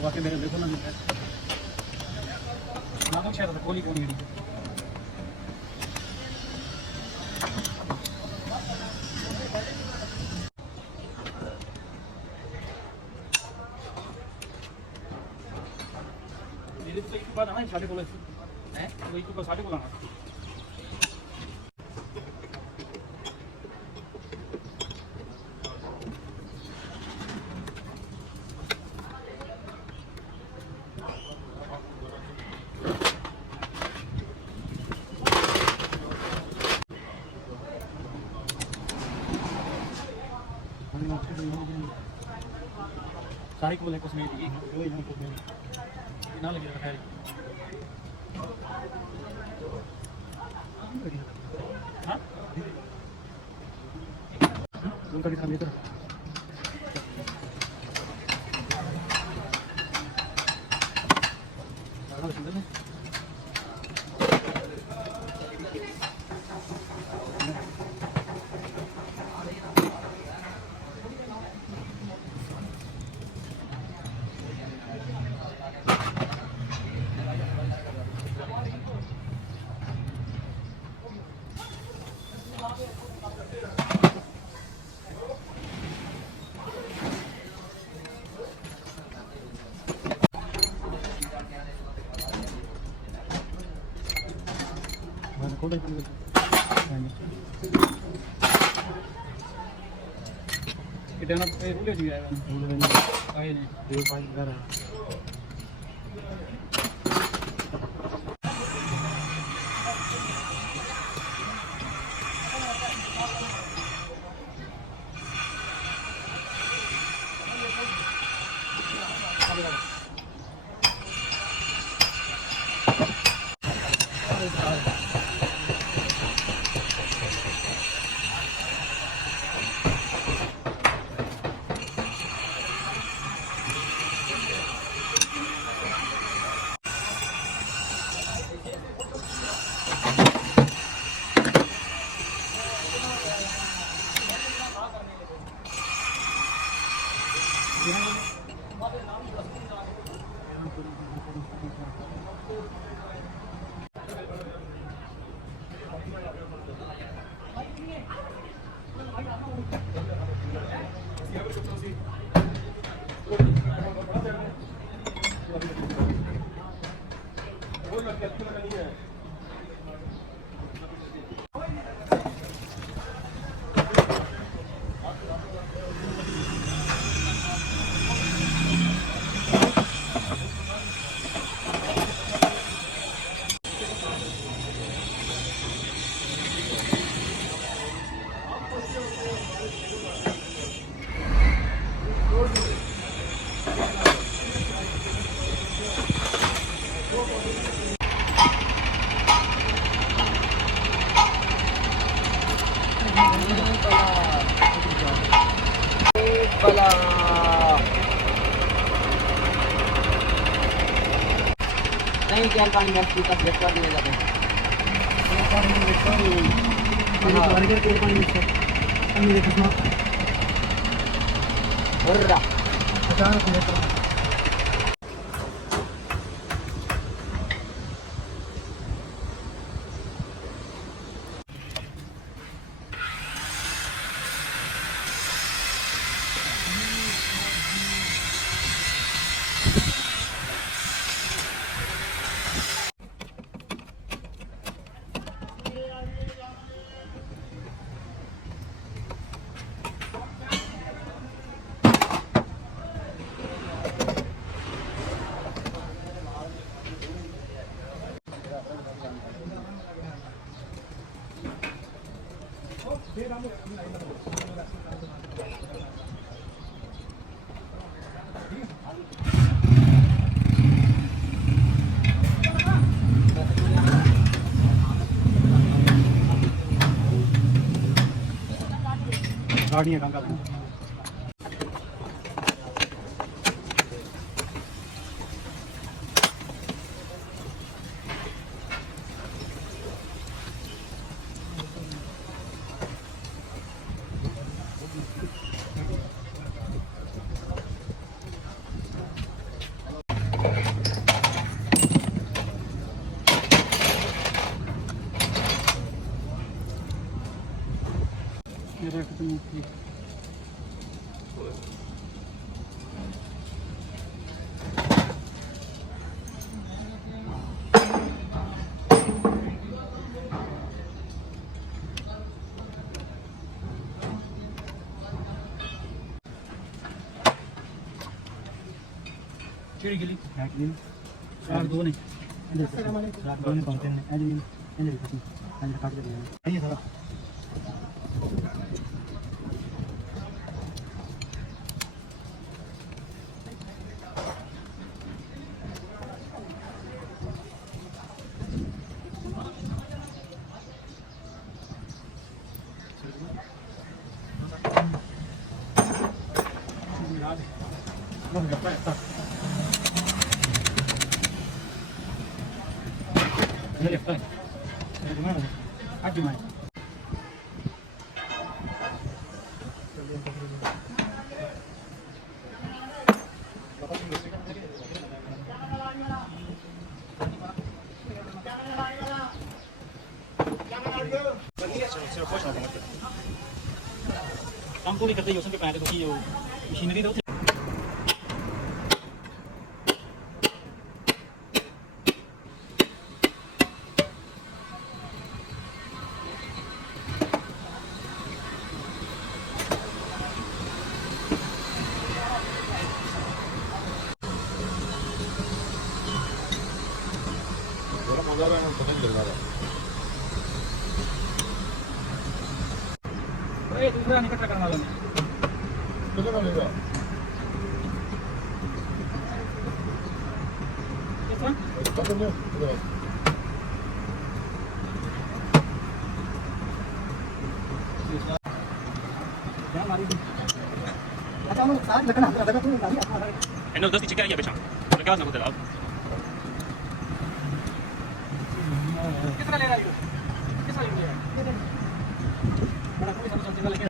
बाकी मेरे देखो ना तो शायद कोली कोली मेरे तो एक बार आना साढ़े को है वही को साढ़े को आना सारी को लेकर उसमें जो यहाँ को ना लगे रखा है हाँ उनका कितना metre kita nak boleh juga kan boleh ni dia paling garang नहीं क्या पानी में इसका ब्रेक कर दिया जाता है पानी में ब्रेक कर ये बर्गर के पानी मिक्स है ये देखो ना और अचानक से गाड़ियाँ काम करते हैं मेरा कितनी थी चिड़ी गिली रात दो नहीं रात दो नहीं कौन ने एडमिन एंड रिकॉर्डिंग एंड काट के दिया ये सारा Ele é fã. É de mano. Ah, demais. काम पूरी करते ही उसके पैर तो की जो मशीनरी तो दूसरा निकट करने वाला कितना लेगा انه قصدي شكايه يا باشا رجعنا ناخد الارض कितना ले रहा है कितना ले रहा है बड़ा कोई समझ चलते वाला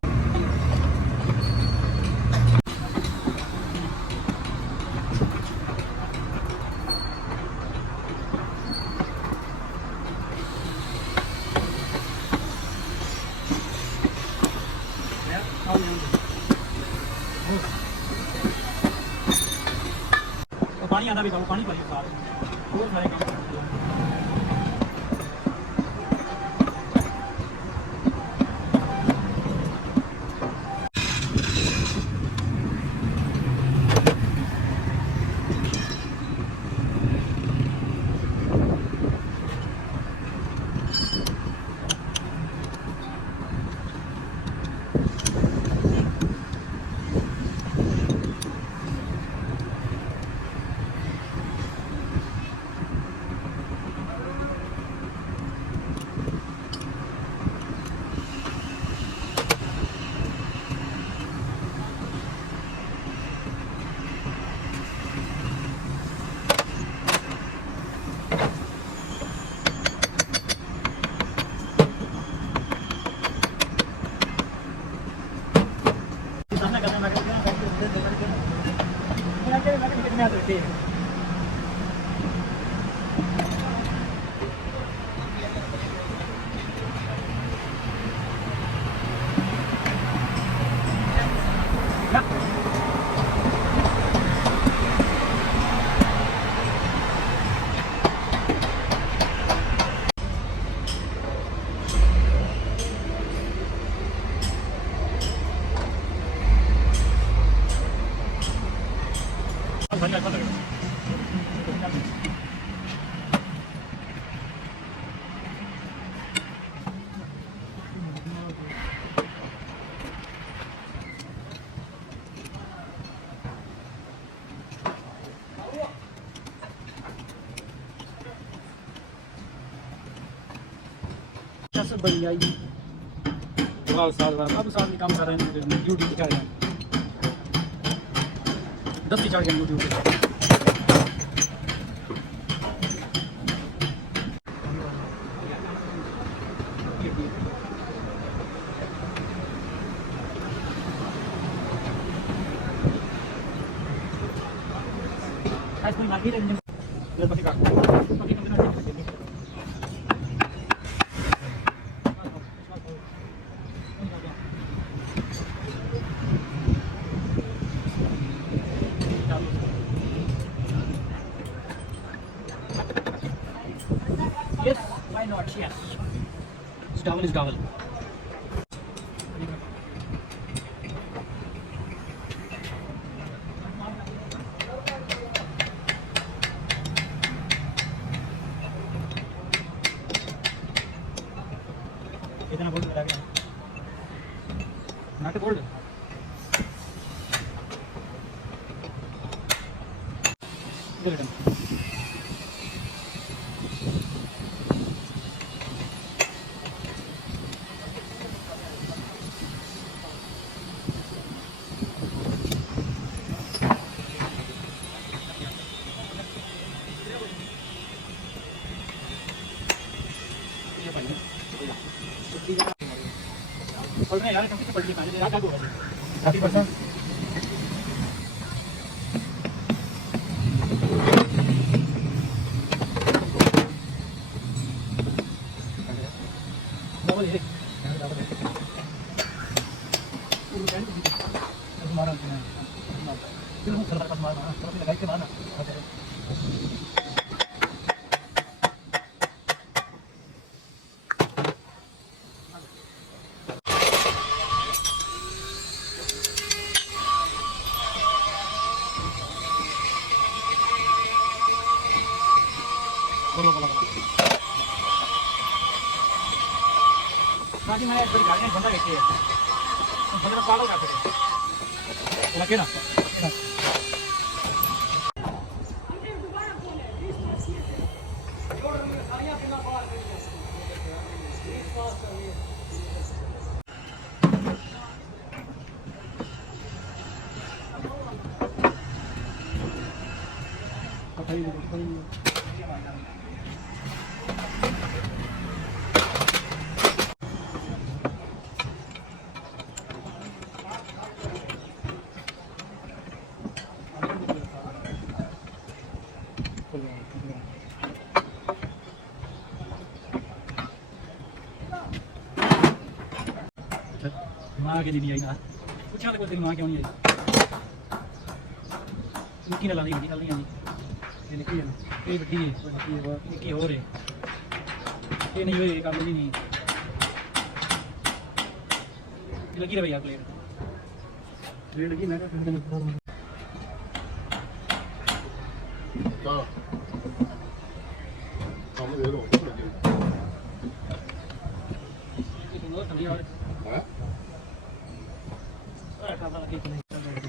पानी आना भी था वो पानी पानी सारे बहुत सारे काम सियासत बड़ी आई वाह साल अब साल भी काम कर रहे हैं यूट्यूब पे चढ़ गए 10 ही चढ़ गए यूट्यूब पे आज कोई मार्केट है मेरे पास का Yes, why not? Yes. It's double is double. इतना बोल्ट लगा गया नट बोल्ट इधर पढ़ रहे यार कैसे पढ़ लिया यार क्या होगा 30% डबल है मारा फिर हम सरदार पास मारना थोड़ा लगाई के मारना बोलो बोलो बाकी मैं इधर गाड़ी में बंदा लेके है बंदा पागल कर दे लगे ना माँ के नहीं आई ना पूछा तो तेरी माँ क्यों नहीं आई निकी ना लानी नहीं आई ये निकी है ये बड़ी है निकी हो रही ये नहीं हुई काम नहीं लगी रही भैया प्लेट लगी मैं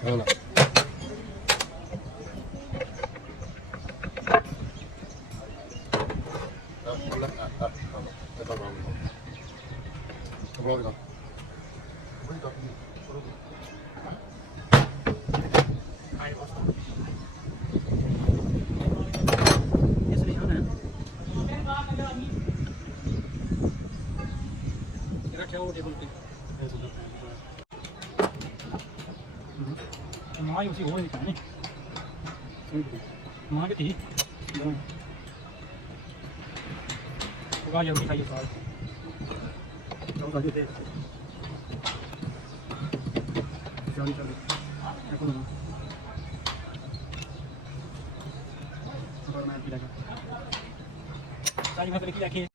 Hola. माँ उसी हो नहीं खाने माँ के थी जल्दी खाइए साल थे चलो चलो सारी मतलब की रखिए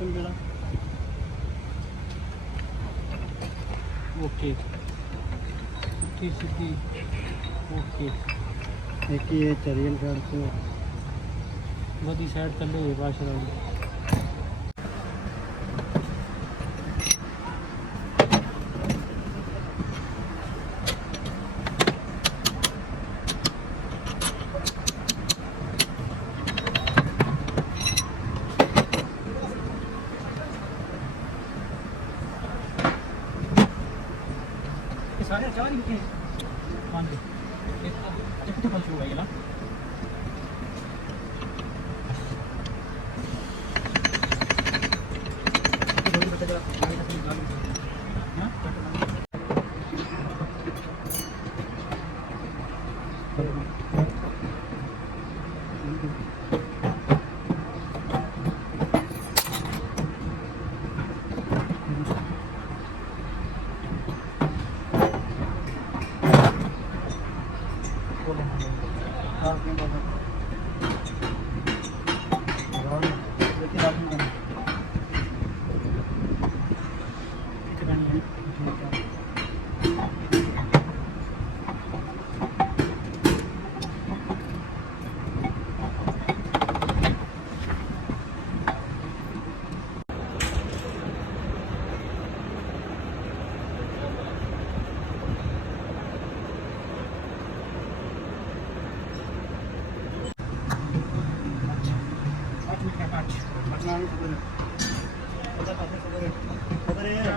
सिस्टम जरा ओके सीधी ओके एक ये चरियल साइड से वधी साइड थले पास सारे चार ही मान लो कितने पंच हुआ ये ना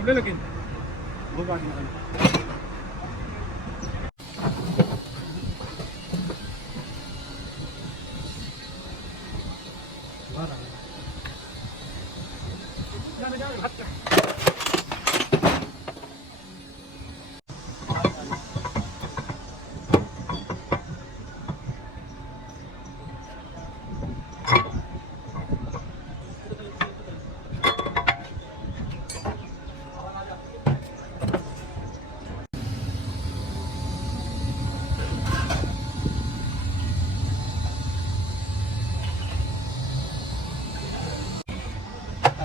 लेकिन वो बात नहीं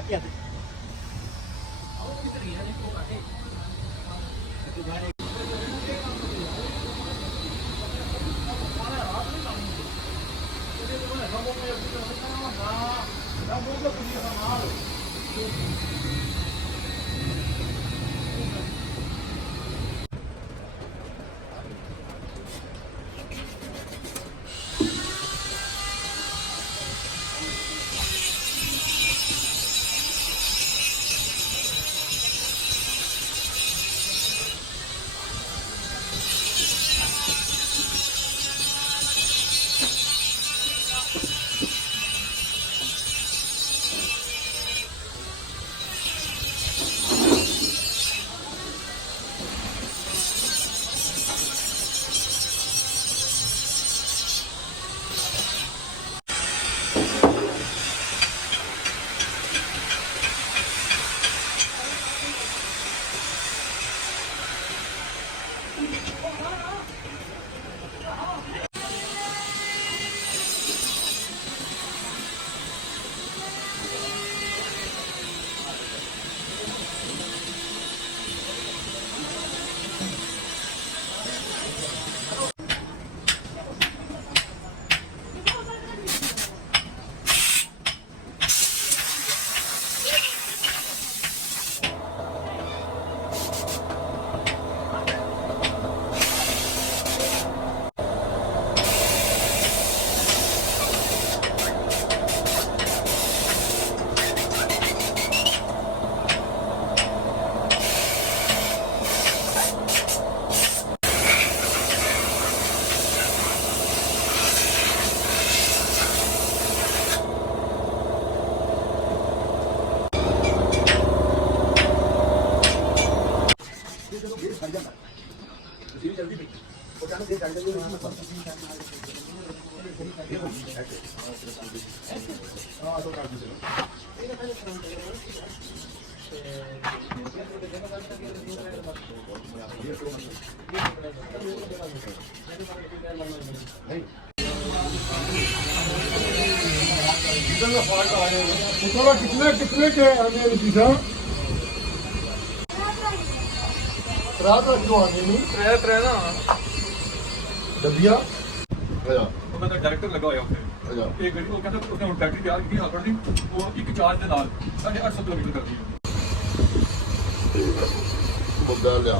क्या चलो कितने के आने वाली था रात क्यों आने नहीं ट्रेन ना डबिया आया ਉਹ ਕਹਿੰਦਾ ਡਾਇਰੈਕਟਰ ਲੱਗਾ ਹੋਇਆ ਉੱਥੇ आया ਇਹ ਗੱਡੀ ਉਹ ਕਹਿੰਦਾ ਉਸਨੇ ਹੁਣ ਬੈਟਰੀ ਤਿਆਰ ਕੀਤੀ ਹਾਲਪਰ ਦੀ ਉਹ ਇੱਕ ਚਾਰਜ ਦੇ ਨਾਲ 850 ਕਿਲੋਮੀਟਰ ਕਰਦੀ ਹੈ मुद्दा लिया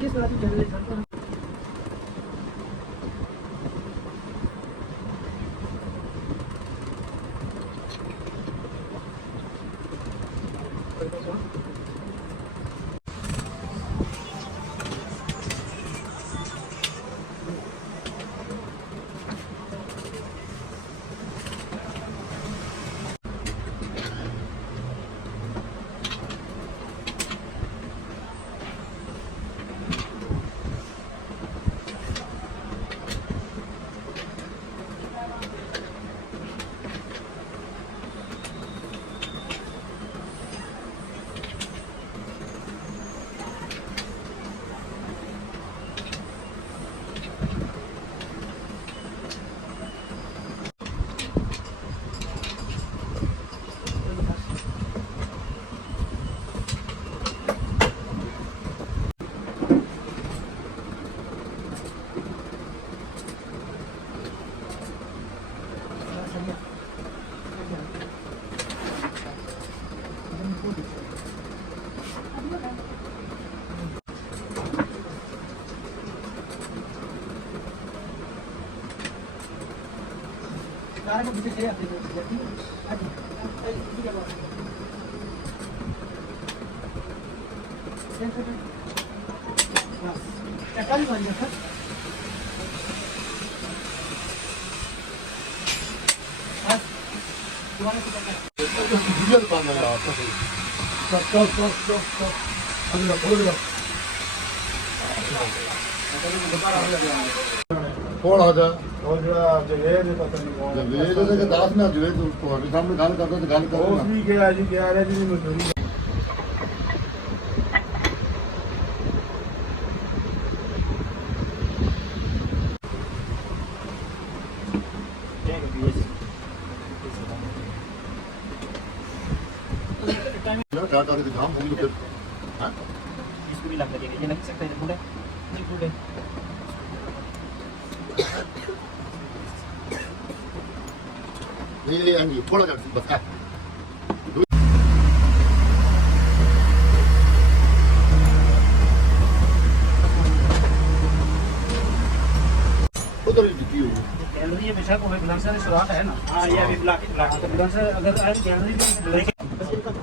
किस तरह की जनरेशन पर कार को पीछे चले आते हैं चक्का भी बन गया सर वीडियो बंद है यार स्टॉप अगला खोल दो कौन आ जा ਉਹ ਜਿਹੜਾ ਜਵੇਦ ਦੇ ਪਤਾ ਨਹੀਂ ਕੌਣ जवेद के दास ना जवेद उसको अभी सामने गल करता तो गल ਉਹ करो ਵੀ ਗਿਆ ਜੀ ਕਹਿ ਰਿਹਾ ਜੀ ਮਜ਼ਦੂਰੀ ना टाटा के काम होगी तो हां इसको भी लग लगेगा ये लग सकता है पूरा जी पूरे ये अंगी थोड़ा जा बस है उधर ही की हो गैलरी ये बेशक वो ब्लांसर ने सुराख है ना हां ये अभी ब्लॉक तो ब्लांसर अगर आए गैलरी में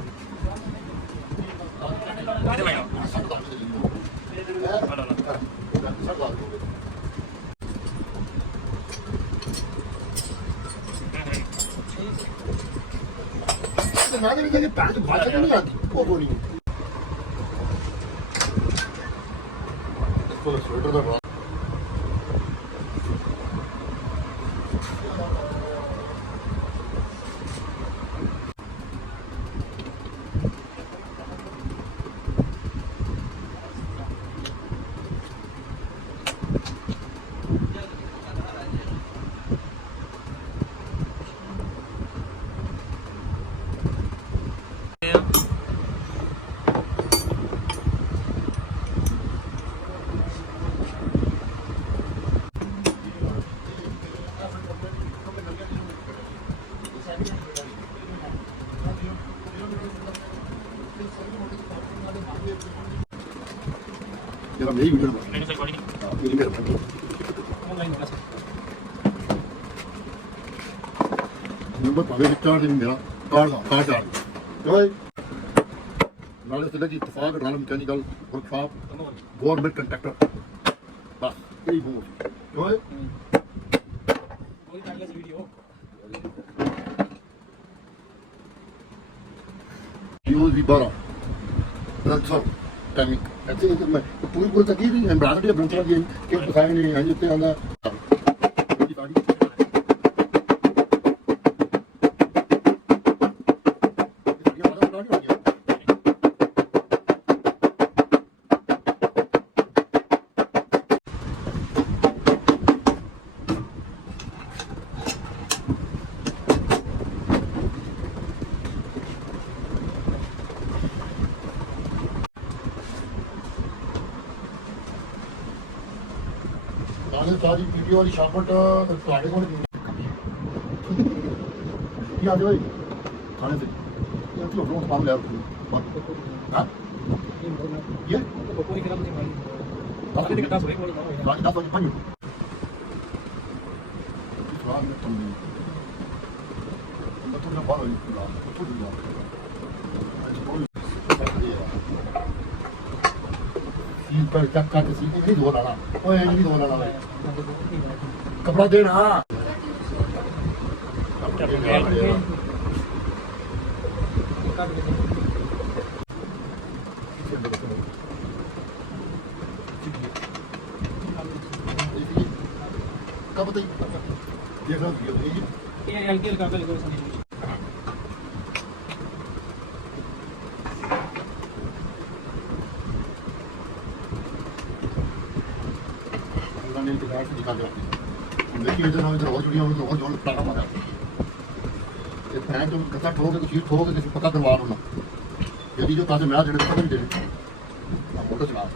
ना दे के पैंट बात नहीं आती वो बोली इसको स्वेटर का जरा मेरी वीडियो बना मैंने सही रिकॉर्डिंग मेरी मेहरबानी ऑनलाइन होगा सर नंबर पावे चार दिन मेरा कार्ड चार ओए नाले से लगी इत्तेफाक drama mechanical workshop government contractor बस यही बोल ओए कोई टाइमलेस वीडियो यूज भी बारा रंसर टाइमिंग ऐसे ही मैं पूरी तक ही एम्ब्रॉयडरी ब्रांच की के दिखाए नहीं है जितने आंदा सारी वीडियो वाली शापट ਤੁਹਾਡੇ ਕੋਲ ਕੀ ਆ ਜਾਵੇ ਖਾਣੇ ਤੇ ਇਹ तो लोग काम ले हां ये कोई कदम नहीं मारी आप आपने कहा सोए कोई ना होगा बाकी 10 बजे पानी स्वाद में तुम तो ना बाहर तो ना ये पर चक्का के सीधी नहीं धो लाना ओए नहीं धो लाना भाई कपड़ा देना कब बताइए देख रहा हूँ ये आईपीएल का कल कोई नहीं इंतजार से निकाल देखिए इधर इधर और जुड़िया हुई और जोड़ टाका मारा ये फैन तो गद्दा ठोके तो सीट ठोके किसी पता करवा लो ना यदि जो ताजे मैच देने पता नहीं देने अब मोटर चला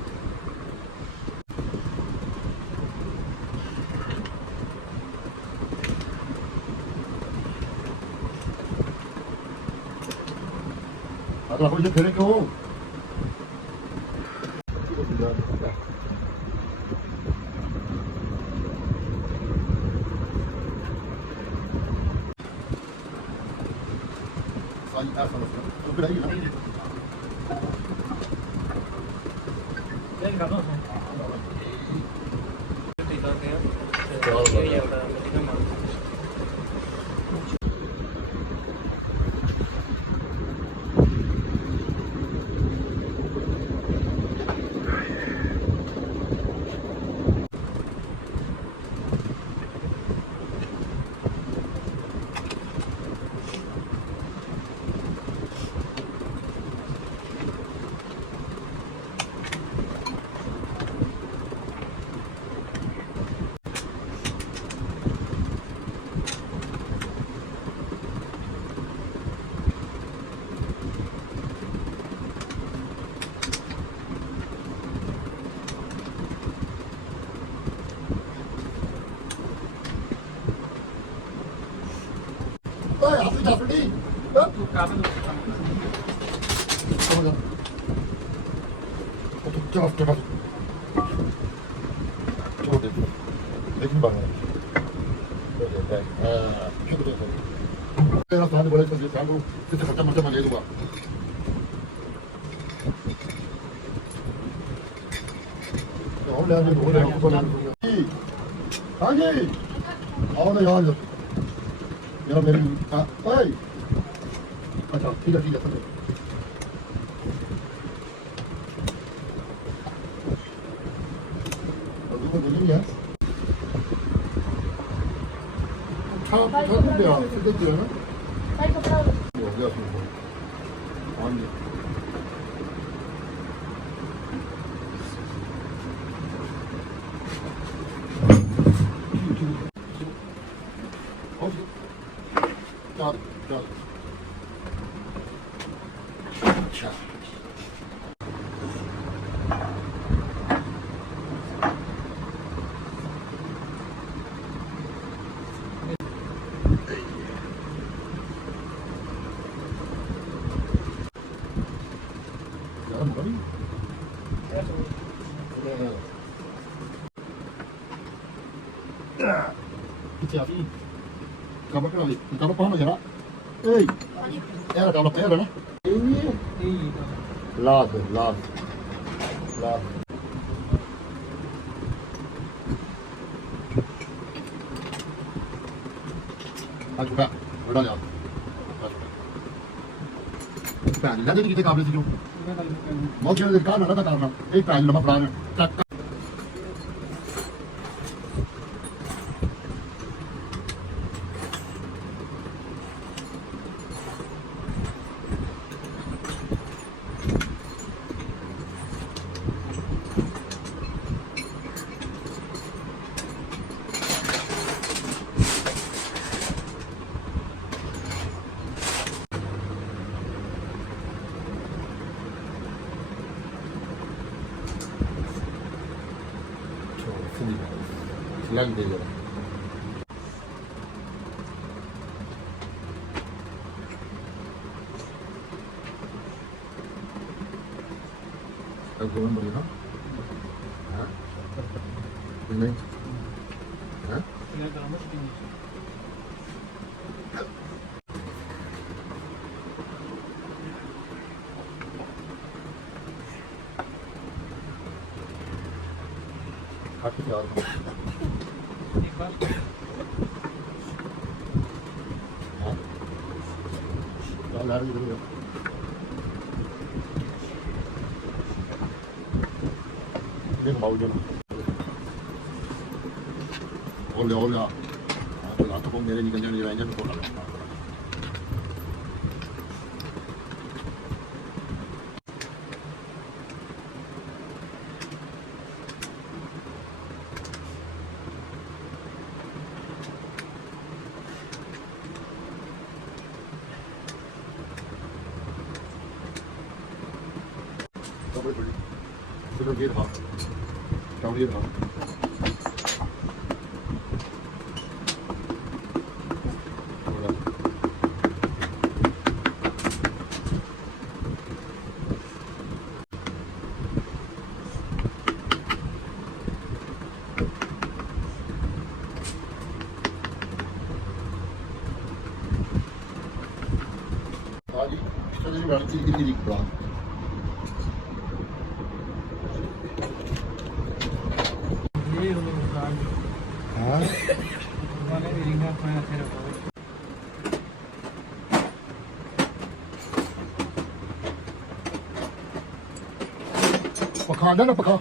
अगर आप इसे फेरे क्यों हाँ जी आओ ना यार यार मेरी अच्छा ठीक है बोलिए यार सीधे दिया ना हो गया हाँ जी अच्छा Kecil lagi. Kamu kali, kamu paham ya? Eh, kalau kayak mana? Ini. Last. Acho que udah ya. Pengen jadi kita kabel sih. Mau kira dari kanan ada kanan. Pengen nama pelan. Tak. Selain dia. Aku belum berikan. Hah? Ini. Hah? Ini dalam masih tinggi. Aku tahu. Ikhlas. Hah? Kalau lari dulu ya. Ini mau jalan. Oleh. Atau kau mere ni kerja ni lainnya tu kau. Sudah dia dah. Tahu dia dah. Tadi kita jadi berarti ini di kelas. ये हो गया। हाँ वाले रिंगा पाया तेरा को। पखा ना पखा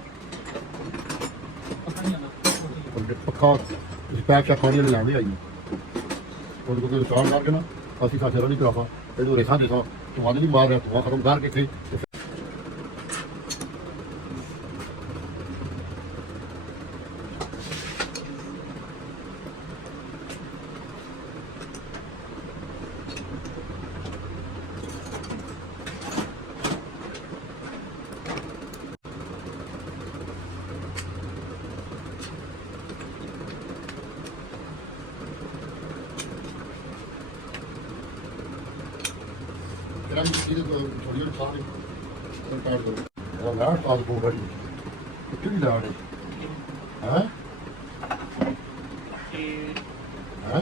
पता नहीं आना। पखा इस पैक का खाने ले लाने आई और को इंसान मार के ना ਅਸੀਂ ਕਾਸੇ ਨਹੀਂ ਕਰਾਫਾ ਇਹਨੂੰ ਰੇਖਾ ਦੇਖੋ ਤੁਹਾਨੂੰ ਨਹੀਂ ਮਾਰ ਰਿਹਾ ਤੂੰ ਖਤਮ ਕਰ ਕੇ ਥੇ Grande filha do Torino, sabe? Ela lá faz boa ali. Que milagre. Hã? Hã?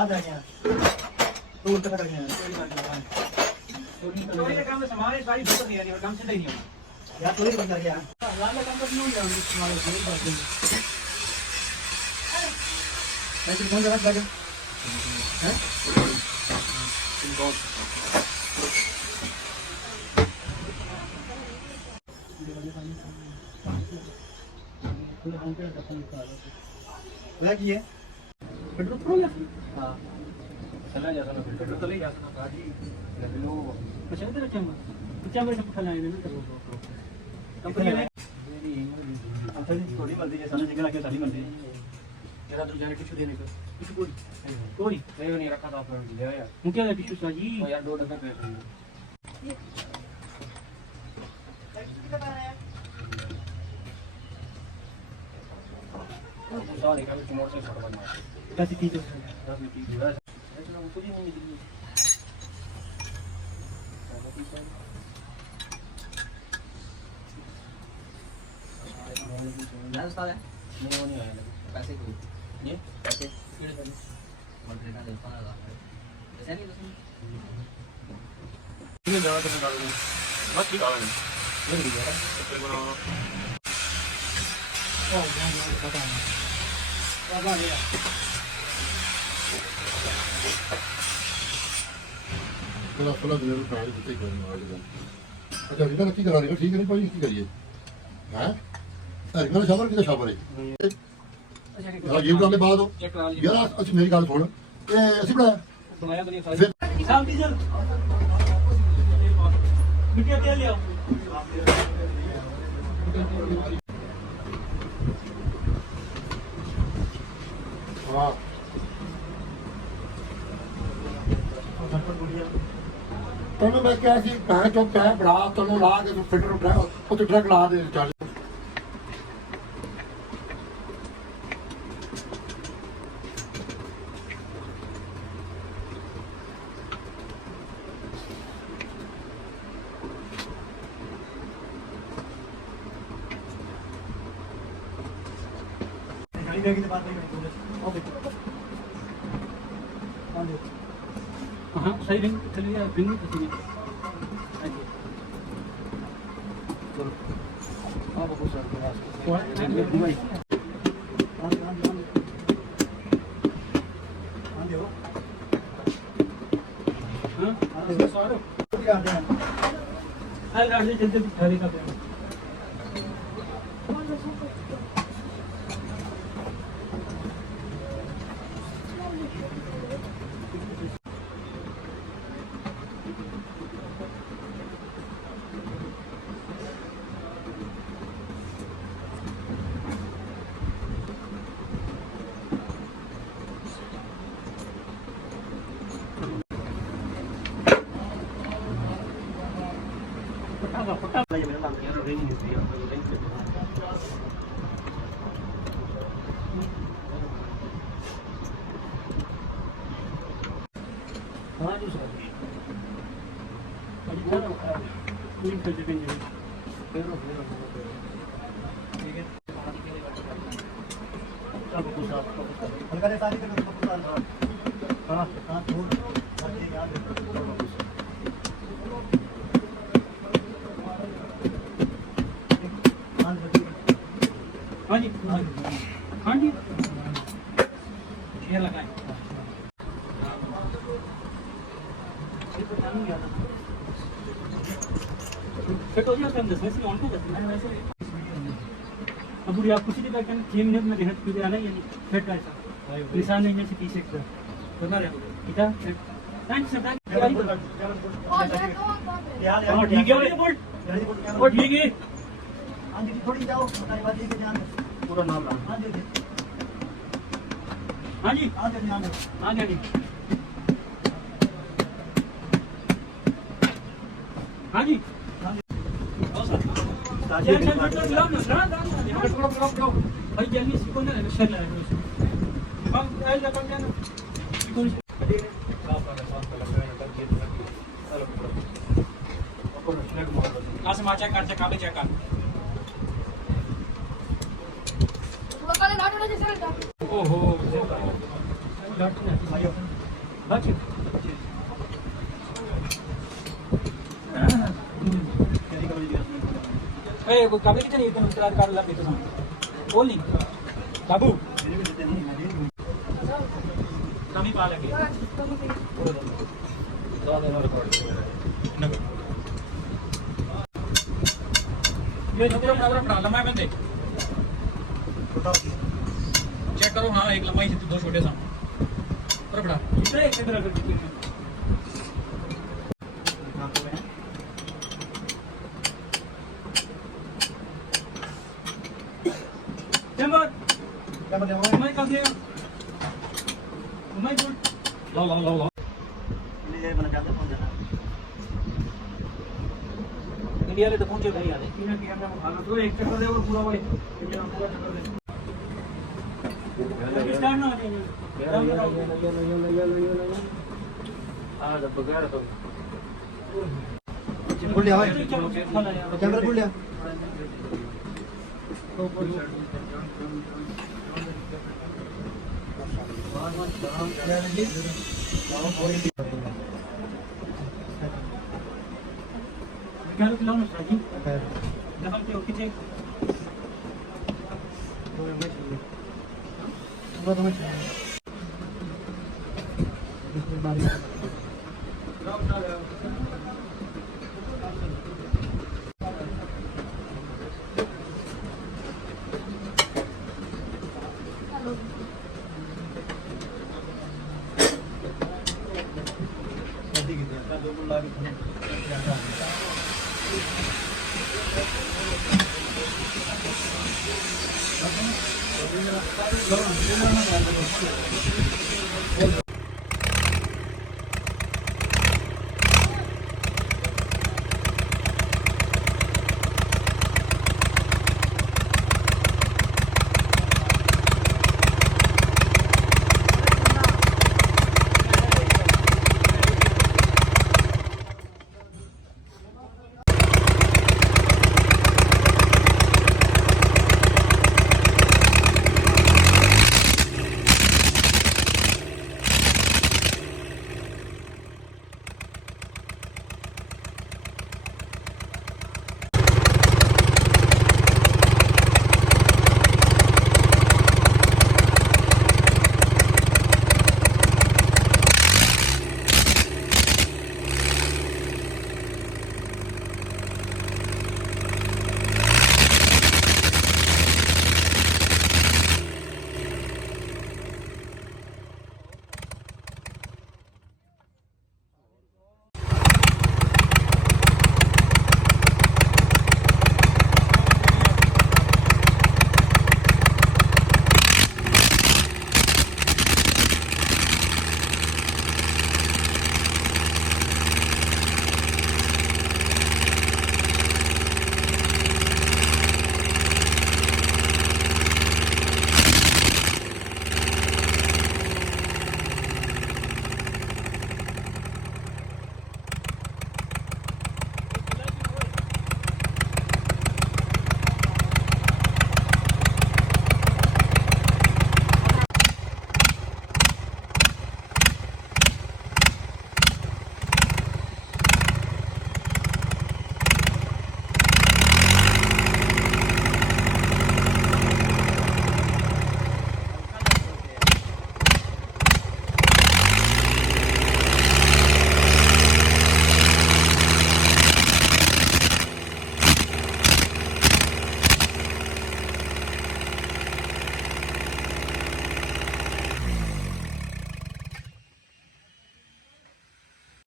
बाद आ गया दूर तक आ गया चोरी का काम सामान सारी भूत नहीं आ रही और काम से नहीं होगा। यार थोड़ी बंद कर गया लाल का काम तो नहीं होगा हमारे सारी बात है। मैं तो फोन जरा लगा हैं लगी है पेट्रोल तो लिया हाँ चला जा सकता पेट्रोल तो ले जा सकता जी लो अच्छा इधर क्या बच्चा मेरे पुट्ठा लाए ना कंपनी ने अच्छा जी थोड़ी बंदी है सामने जगह आके सारी बंदी जरा तो जाने टिश्यू देने को टिश्यू कोई नहीं रखा था आपने ले आया मुझे क्या टिश्यू चाहिए तो यार 2 डब्बे पे सारे का भी मोड़ से छोटा बना कैसी चीज है 10 मिनट की है चलो वो भी नहीं दिखी नहीं वो नहीं आया पैसे कोई ये पैसे फिर कर मंत्री का देता है ऐसा नहीं तो 이건 내가 좀 다르네. 맞지가 않네. ये भी है 그리고 बाबा ये थोड़ा थोड़ा जरूर खाने की कोई नहीं। अच्छा रिंगा की करा रहे ठीक नहीं भाई की करिए हैं रिंगा शाबर की शाबर है यार ये ड्रामे बाद हो यार अच्छा मेरी गल सुन ए ਅਸੀਂ ਬਣਾਇਆ सुनाया तो नहीं सारी शाम डीजल मिट्टी तेल ले आओ हाँ ਤੈਨੂੰ ਮੈਂ ਕਿਹਾ ਸੀ ਮੈਂ ਚੋਂ ਪੈ ਬੜਾ ਤੈਨੂੰ ਲਾ ਕੇ ਤੂੰ ਫਿੱਟਰ ਉੱਠਿਆ ਉੱਤੇ ਟਰੱਕ ਲਾ ਦੇ ਚੱਲ गाड़ी देगी तो बात नहीं ओके हां सही रिंग चलिए रिंग किसी ने चलो आप को सर कोई दुबई हां सॉरी अरे आगे चलते थाली का पट्टा ये मेरा नाम है रेंज हिस्ट्री है हाँ जी सर लिंक कर देंगे ठीक है सब कुछ आप हल्का दे सारी कर सब कुछ हां हां थोड़ा याद हाँ जी हाँ जी ये लगाए फिट हो जाता है अंदर वैसे ऑन हो जाता है वैसे अब बुरी आप कुछ नहीं करके 3 मिनट में रेहट पीछे आना यानी फिट ऐसा निशान नहीं जैसे पीछे करना रहे ठीक है थैंक्स सर यार ठीक है बोल्ट और ठीक है हां जी थोड़ी जाओ बताइए बात लेके ध्यान पूरा नाम ला हां जी हाँ जी हां जी ध्यान हाँ जी हाँ जी भाई जल्दी से कौन है चल रहा है हम आए जा कर ना लास्ट माचा कर चेक काबे चेक कर ओहो आयो बाकी ए कोई काबे कितने एकदम इंतजार कर लग तो बोल नहीं बाबू कमी पा लगे ये नंबर पड़ा लंबा है बंदे चेक करो हाँ एक लंबाई से 2 छोटे सा पर बड़ा इतना एक तरह का मैं कर दिया मैं बोल लाओ इंडिया बना जाते पहुंच जाना इंडिया ले तो पहुंचे भाई यार तीन कैमरा उठाना तो एक चक्कर दे और पूरा भाई इंडिया पूरा चक्कर दे स्टार्ट ना जब बगैर तो खोल लिया भाई कैमरा खोल लिया क्या खिलाओ ना शादी दखल के ओके चेक